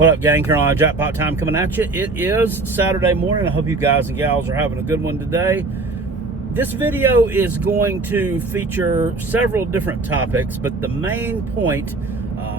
What up, gang? Carolina Jackpot time coming at you. It is Saturday morning. I hope you guys and gals are having a good one today. This video is going to feature several different topics, but the main point,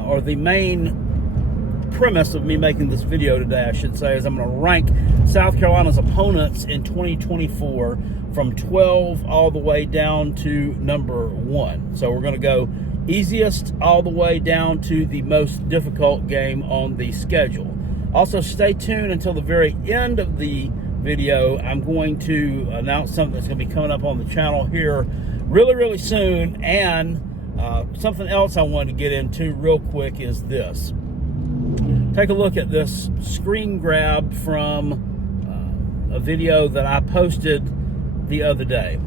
or the main premise of me making this video today, I should say, is I'm going to rank South Carolina's opponents in 2024 from 12 all the way down to number 1. So we're going to go easiest all the way down to the most difficult game on the schedule. Also, stay tuned until the very end of the video. I'm going to announce something that's going to be coming up on the channel here really soon. And something else I wanted to get into real quick is this. Take a look at this screen grab from a video that I posted the other day.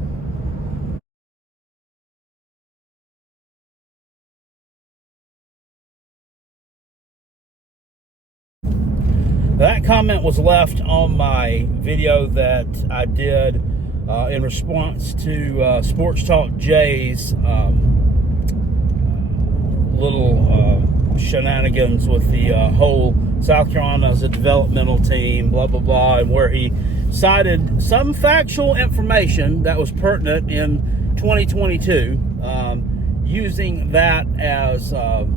That comment was left on my video that I did in response to Sports Talk Jay's little shenanigans with the whole South Carolina as a developmental team, blah, blah, blah, and where he cited some factual information that was pertinent in 2022, using that as a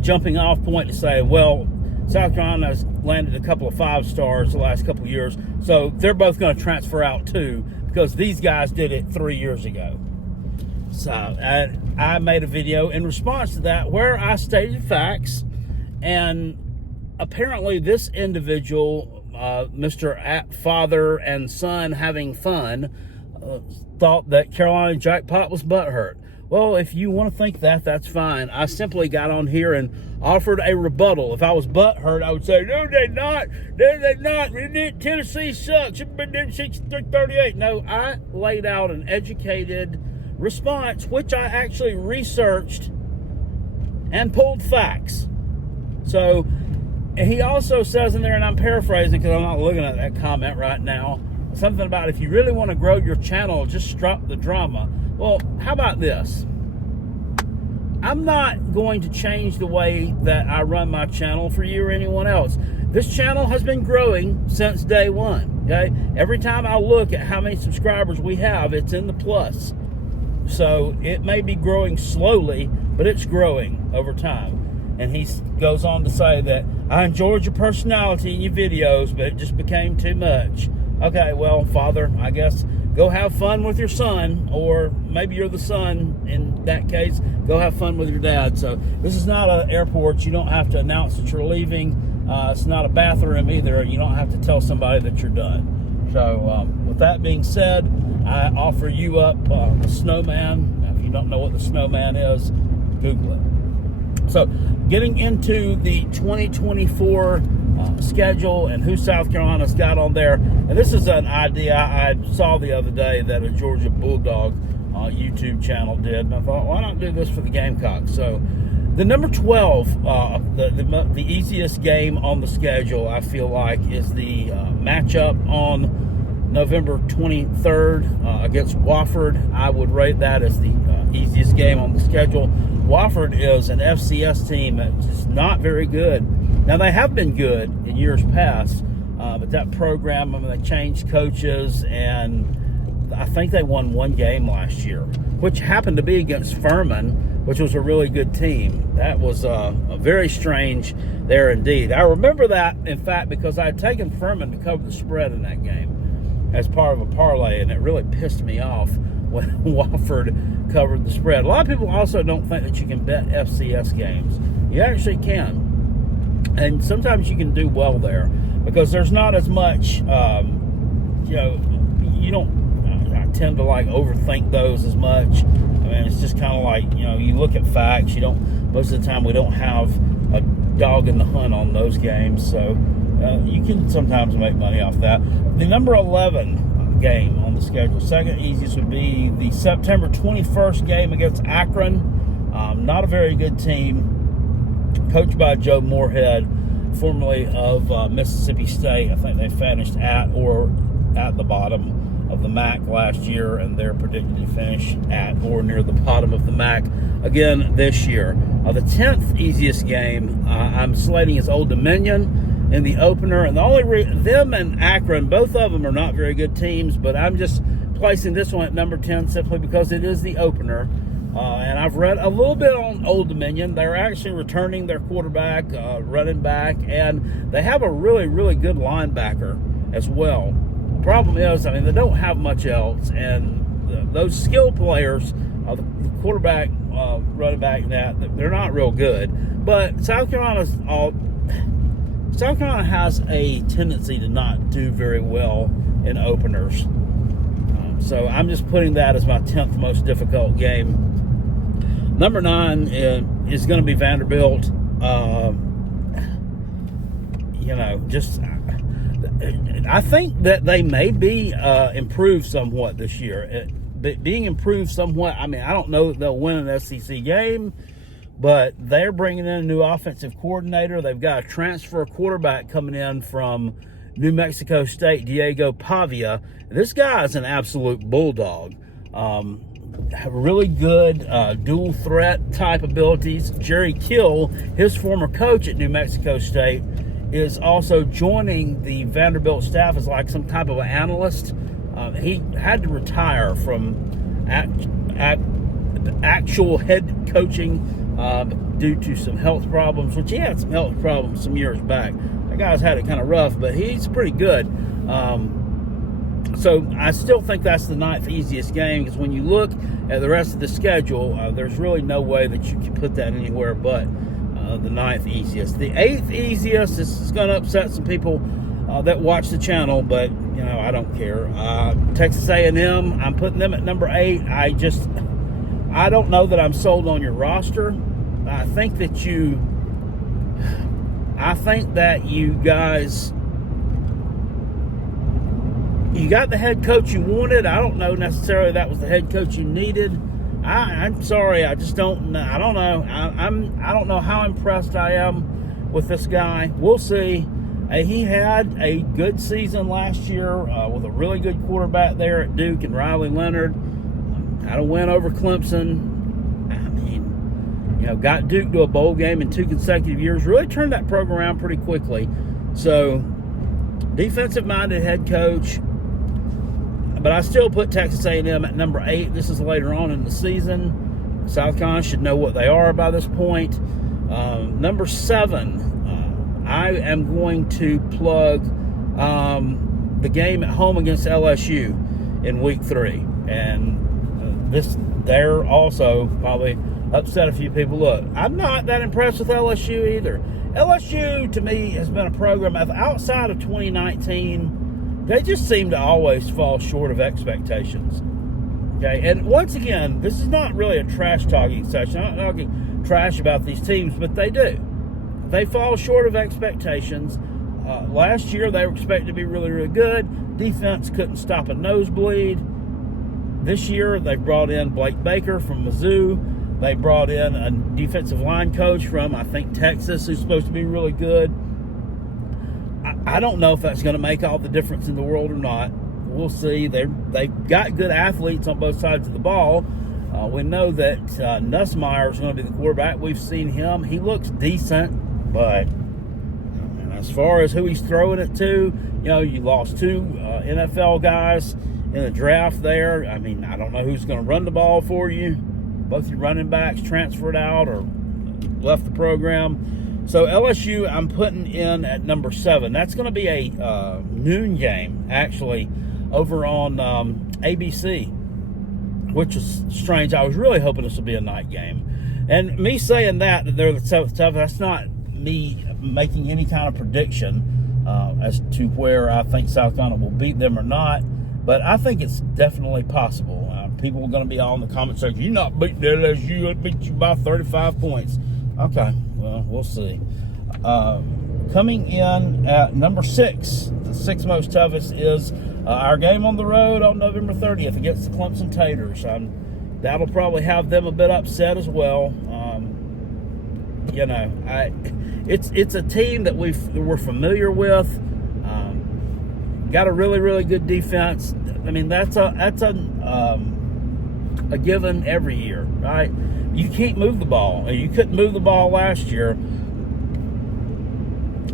jumping off point to say, well, South Carolina has landed a couple of 5 stars the last couple of years, so they're both going to transfer out too because these guys did it 3 years ago. So I made a video in response to that where I stated facts, and apparently this individual, Mr. At Father and Son Having Fun, thought that Carolina Jackpot was butthurt. Well, if you want to think that, that's fine. I simply got on here and offered a rebuttal. If I was butthurt, I would say, no, they're not. No, they're not. Tennessee sucks. It's been doing 63-38. No, I laid out an educated response, which I actually researched and pulled facts. So, and he also says in there, and I'm paraphrasing because I'm not looking at that comment right now, something about if you really want to grow your channel, just drop the drama. Well, how about this? I'm not going to change the way that I run my channel for you or anyone else. This channel has been growing since day one, okay? Every time I look at how many subscribers we have, it's in the plus. So it may be growing slowly, but it's growing over time. And he goes on to say that, I enjoyed your personality in your videos, but it just became too much. Okay, well, Father, I guess go have fun with your son, or maybe you're the son. In that case, go have fun with your dad. So this is not an airport. You don't have to announce that you're leaving. It's not a bathroom either. You don't have to tell somebody that you're done. So with that being said, I offer you up the snowman. Now, if you don't know what the snowman is, Google it. So getting into the 2024 schedule and who South Carolina's got on there. And this is an idea I saw the other day that a Georgia Bulldog YouTube channel did. And I thought, why not do this for the Gamecocks? So the number 12, the easiest game on the schedule, I feel like, is the matchup on November 23rd against Wofford. I would rate that as the easiest game on the schedule. Wofford is an FCS team that's just not very good. Now, they have been good in years past, but that program, I mean, they changed coaches, and I think they won 1 game last year, which happened to be against Furman, which was a really good team. That was a very strange there indeed. I remember that, in fact, because I had taken Furman to cover the spread in that game as part of a parlay, and it really pissed me off when Wofford covered the spread. A lot of people also don't think that you can bet FCS games. You actually can. And sometimes you can do well there because there's not as much, you don't, I tend to like overthink those as much. I mean, it's just kind of like, you look at facts. Most of the time we don't have a dog in the hunt on those games. So you can sometimes make money off that. The number 11 game on the schedule, second easiest, would be the September 21st game against Akron. Not a very good team. Coached by Joe Moorhead, formerly of Mississippi State. I think they finished at or at the bottom of the MAC last year, and they're predicted to finish at or near the bottom of the MAC again this year. The 10th easiest game I'm slating is Old Dominion in the opener, and the only them and Akron, both of them are not very good teams, but I'm just placing this one at number 10 simply because it is the opener. And I've read a little bit on Old Dominion. They're actually returning their quarterback, running back, and they have a really, really good linebacker as well. The problem is, I mean, they don't have much else, and those skill players, the quarterback, running back, they're not real good. But South Carolina has a tendency to not do very well in openers. So I'm just putting that as my 10th most difficult game. Number 9 is going to be Vanderbilt. I think that they may be improved somewhat this year. Being improved somewhat, I mean, I don't know that they'll win an SEC game, but they're bringing in a new offensive coordinator. They've got a transfer quarterback coming in from New Mexico State, Diego Pavia. This guy is an absolute bulldog. Really good dual threat type abilities. Jerry Kill, his former coach at New Mexico State, is also joining the Vanderbilt staff as like some type of an analyst. He had to retire from actual head coaching due to some health problems, which he had some health problems some years back. That guy's had it kind of rough, but he's pretty good. So I still think that's the 9th easiest game, because when you look at the rest of the schedule, there's really no way that you can put that anywhere but the 9th easiest. The 8th easiest, this is going to upset some people that watch the channel, but I don't care. Texas A&M, I'm putting them at number 8. I don't know that I'm sold on your roster. I think that you guys, you got the head coach you wanted. I don't know necessarily that was the head coach you needed. I'm sorry, I just don't know. I don't know. I don't know how impressed I am with this guy. We'll see. He had a good season last year with a really good quarterback there at Duke and Riley Leonard. Had a win over Clemson. I mean, got Duke to a bowl game in 2 consecutive years. Really turned that program around pretty quickly. So, defensive-minded head coach. But I still put Texas A&M at number 8. This is later on in the season. South Carolina should know what they are by this point. Number 7, I am going to plug the game at home against LSU in week 3. And they're also probably upset a few people. Look, I'm not that impressed with LSU either. LSU, to me, has been a program outside of 2019. They just seem to always fall short of expectations. Okay, and once again, this is not really a trash talking session. I'm not talking trash about these teams, but they do. They fall short of expectations. Last year, they were expected to be really, really good. Defense couldn't stop a nosebleed. This year, they brought in Blake Baker from Mizzou. They brought in a defensive line coach from, I think, Texas, who's supposed to be really good. I don't know if that's going to make all the difference in the world or not. We'll see. They've got good athletes on both sides of the ball. We know that Nussmeier is going to be the quarterback. We've seen him. He looks decent, but as far as who he's throwing it to, you lost 2 NFL guys in the draft there. I mean, I don't know who's going to run the ball for you. Both your running backs transferred out or left the program. So LSU, I'm putting in at number 7. That's going to be a noon game, actually, over on ABC, which is strange. I was really hoping this would be a night game. And me saying that they're the 7th toughest, that's not me making any kind of prediction as to where I think South Carolina will beat them or not. But I think it's definitely possible. People are going to be all in the comment section. You're not beating LSU. It'll beat you by 35 points. Okay, well, we'll see. Coming in at number 6, the 6th most toughest, is our game on the road on November 30th against the Clemson Taters. That'll probably have them a bit upset as well. It's a team that we're familiar with. got a really, really good defense. I mean, that's a given every year, right? You can't move the ball. You couldn't move the ball last year.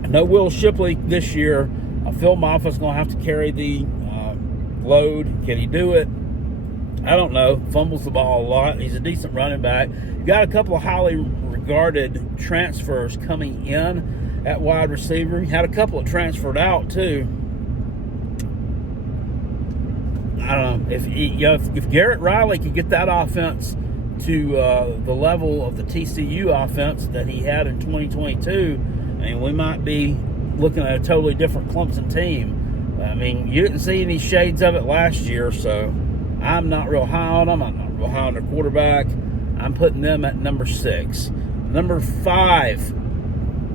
No Will Shipley this year. Phil Moffitt's going to have to carry the load. Can he do it? I don't know. Fumbles the ball a lot. He's a decent running back. Got a couple of highly regarded transfers coming in at wide receiver. He had a couple of transferred out too. I don't know if Garrett Riley could get that offense to the level of the TCU offense that he had in 2022. I mean, we might be looking at a totally different Clemson team. I mean, you didn't see any shades of it last year, so I'm not real high on them. I'm not real high on their quarterback. I'm putting them at number 6. Number 5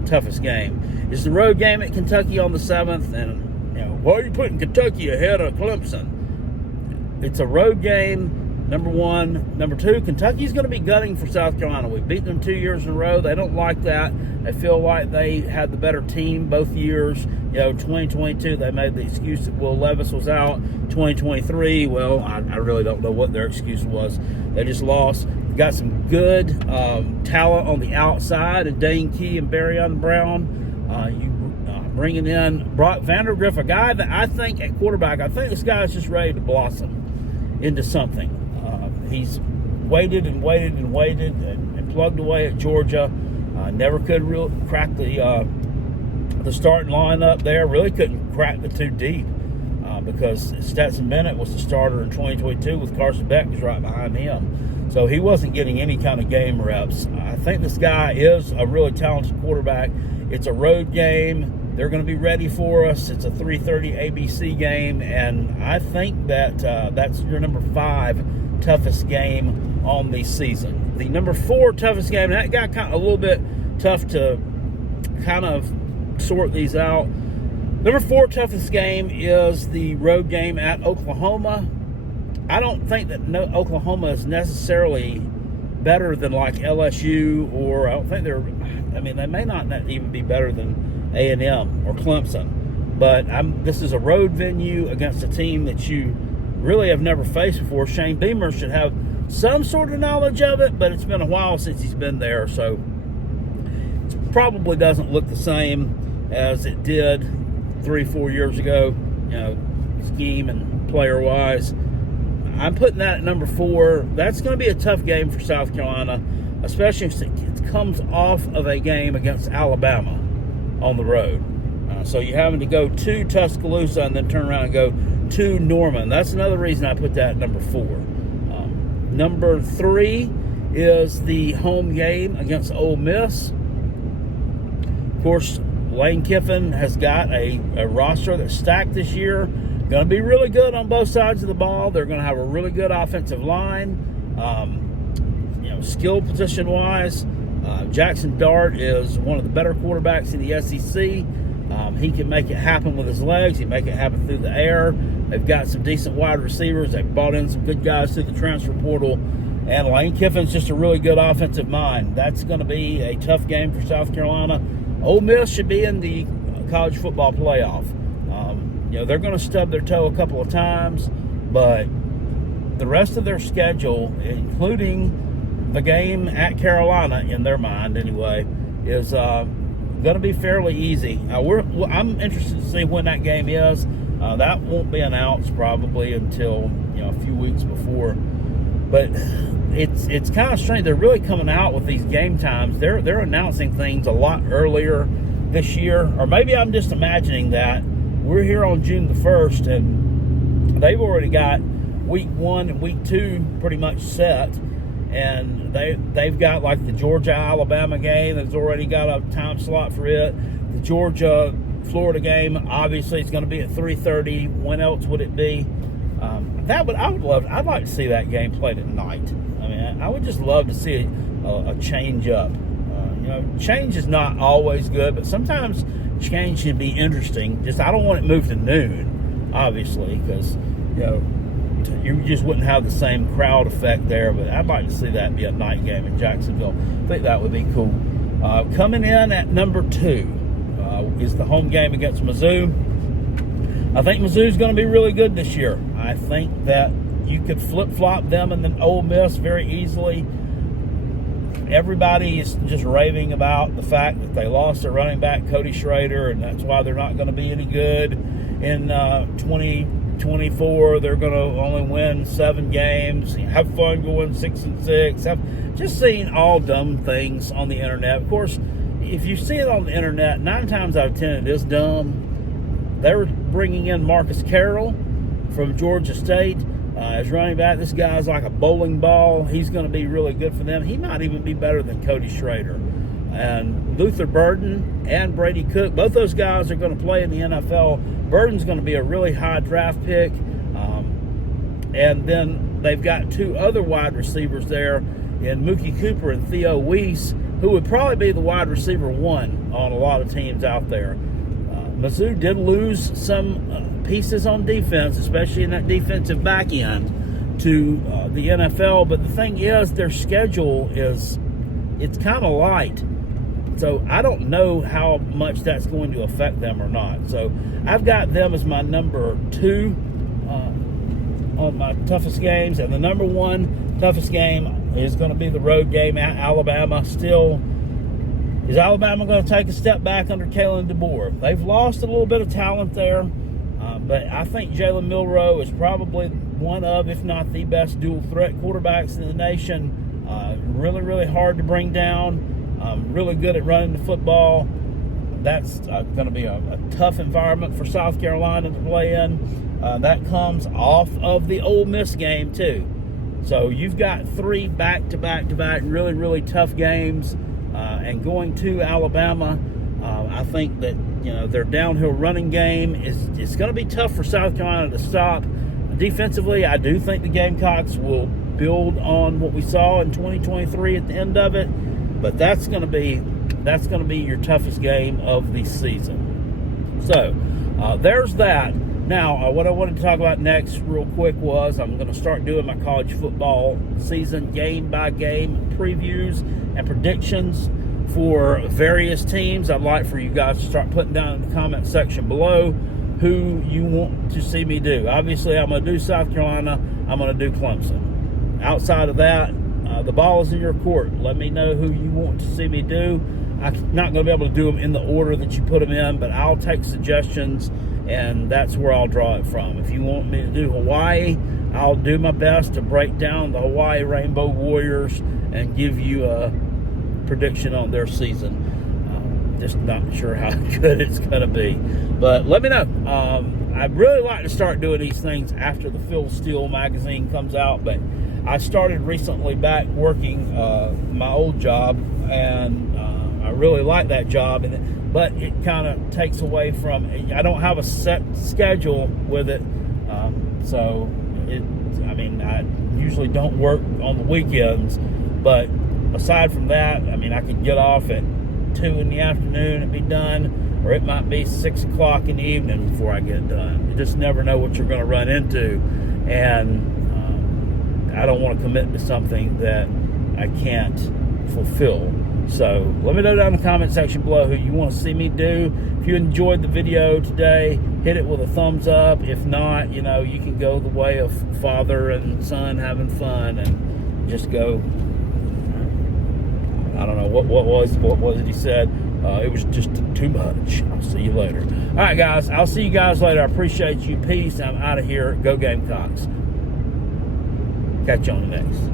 toughest game is the road game at Kentucky on the 7th. And, why are you putting Kentucky ahead of Clemson? It's a road game, number 1. Number 2, Kentucky's going to be gunning for South Carolina. We've beaten them 2 years in a row. They don't like that. They feel like they had the better team both years. 2022, they made the excuse that Will Levis was out. 2023, well, I really don't know what their excuse was. They just lost. Got some good talent on the outside, and Dane Key and Barryon Brown. Bringing in Brock Vandergriff, a guy that I think at quarterback, I think this guy is just ready to blossom into something. He's waited and waited and waited and plugged away at Georgia. Never could crack the starting lineup there. Really couldn't crack the 2 deep because Stetson Bennett was the starter in 2022 with Carson Beck was right behind him. So he wasn't getting any kind of game reps. I think this guy is a really talented quarterback. It's a road game. They're going to be ready for us. It's a 3:30 ABC game, and I think that that's your number 5 toughest game on the season. The number 4 toughest game, and that got kind of a little bit tough to kind of sort these out. Number 4 toughest game is the road game at Oklahoma. I don't think that Oklahoma is necessarily better than like LSU, or I don't think they may not even be better than A&M or Clemson. But this is a road venue against a team that you really have never faced before. Shane Beamer should have some sort of knowledge of it, but it's been a while since he's been there, so it probably doesn't look the same as it did 3-4 years ago, scheme and player-wise. I'm putting that at number 4. That's going to be a tough game for South Carolina, especially if it comes off of a game against Alabama on the road. So you're having to go to Tuscaloosa and then turn around and go to Norman. That's another reason I put that at number 4. Number 3 is the home game against Ole Miss. Of course, Lane Kiffin has got a roster that's stacked this year. Going to be really good on both sides of the ball. They're going to have a really good offensive line. Skill position-wise, Jackson Dart is one of the better quarterbacks in the SEC. He can make it happen with his legs. He can make it happen through the air. They've got some decent wide receivers. They've brought in some good guys through the transfer portal. And Lane Kiffin's just a really good offensive mind. That's going to be a tough game for South Carolina. Ole Miss should be in the college football playoff. They're going to stub their toe a couple of times, but the rest of their schedule, including the game at Carolina, in their mind anyway, is going to be fairly easy. I'm interested to see when that game is. That won't be announced probably until a few weeks before. But it's kind of strange. They're really coming out with these game times. They're announcing things a lot earlier this year, or maybe I'm just imagining that. We're here on June the 1st, and they've already got week 1 and week 2 pretty much set. And they've got like the Georgia-Alabama game. They've already got a time slot for it. The Georgia-Florida game, obviously, it's going to be at 3:30. When else would it be? I'd like to see that game played at night. I mean, I would just love to see a change up. Change is not always good, but sometimes change can be interesting. I don't want it moved to noon, obviously, because you just wouldn't have the same crowd effect there. But I'd like to see that be a night game in Jacksonville. I think that would be cool. Coming in at number 2 is the home game against Mizzou. I think Mizzou's going to be really good this year. I think that you could flip-flop them and then Ole Miss very easily. Everybody is just raving about the fact that they lost their running back, Cody Schrader, and that's why they're not going to be any good in 2024. They're going to only win 7 games. Have fun going 6-6. Just seeing all dumb things on the internet. Of course, if you see it on the internet, 9 times out of 10 it is dumb. They were bringing in Marcus Carroll from Georgia State as running back. This guy's like a bowling ball. He's going to be really good for them. He might even be better than Cody Schrader. And Luther Burden and Brady Cook, both those guys are going to play in the NFL. Burden's going to be a really high draft pick. And then they've got 2 other wide receivers there in Mookie Cooper and Theo Weiss, who would probably be the wide receiver 1 on a lot of teams out there. Mizzou did lose some pieces on defense, especially in that defensive back end, to the NFL. But the thing is, their schedule it's kind of light. So I don't know how much that's going to affect them or not. So I've got them as my number 2 on my toughest games. And the number 1 toughest game is going to be the road game at Alabama. Still, is Alabama going to take a step back under Kalen DeBoer? They've lost a little bit of talent there, but I think Jalen Milroe is probably one of, if not the best dual threat quarterbacks in the nation. Really, really hard to bring down. Really good at running the football. That's going to be a tough environment for South Carolina to play in. That comes off of the Ole Miss game too. So you've got 3 back-to-back really, really tough games. And going to Alabama, I think that their downhill running game it's going to be tough for South Carolina to stop. Defensively, I do think the Gamecocks will build on what we saw in 2023 at the end of it, but that's going to be your toughest game of the season. So there's that. Now, what I wanted to talk about next real quick was I'm going to start doing my college football season game-by-game previews and predictions for various teams. I'd like for you guys to start putting down in the comment section below who you want to see me do. Obviously, I'm going to do South Carolina. I'm going to do Clemson. Outside of that, the ball is in your court. Let me know who you want to see me do. I'm not going to be able to do them in the order that you put them in, but I'll take suggestions, and that's where I'll draw it from. If you want me to do Hawaii, I'll do my best to break down the Hawaii Rainbow Warriors and give you a prediction on their season. Just not sure how good it's going to be. But let me know. I'd really like to start doing these things after the Phil Steele magazine comes out, but I started recently back working my old job, and I really like that job, but it kind of takes away from, I don't have a set schedule with it, so I usually don't work on the weekends, but aside from that, I could get off at 2 in the afternoon and be done, or it might be 6 o'clock in the evening before I get done. You just never know what you're going to run into, and I don't want to commit to something that I can't fulfill. So let me know down in the comment section below who you want to see me do. If you enjoyed the video today, hit it with a thumbs up. If not, you can go the way of father and son having fun and just go. I don't know what was it he said. It was just too much. I'll see you later. All right, guys. I'll see you guys later. I appreciate you. Peace. I'm out of here. Go Gamecocks. Catch you on the next.